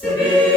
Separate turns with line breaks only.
City.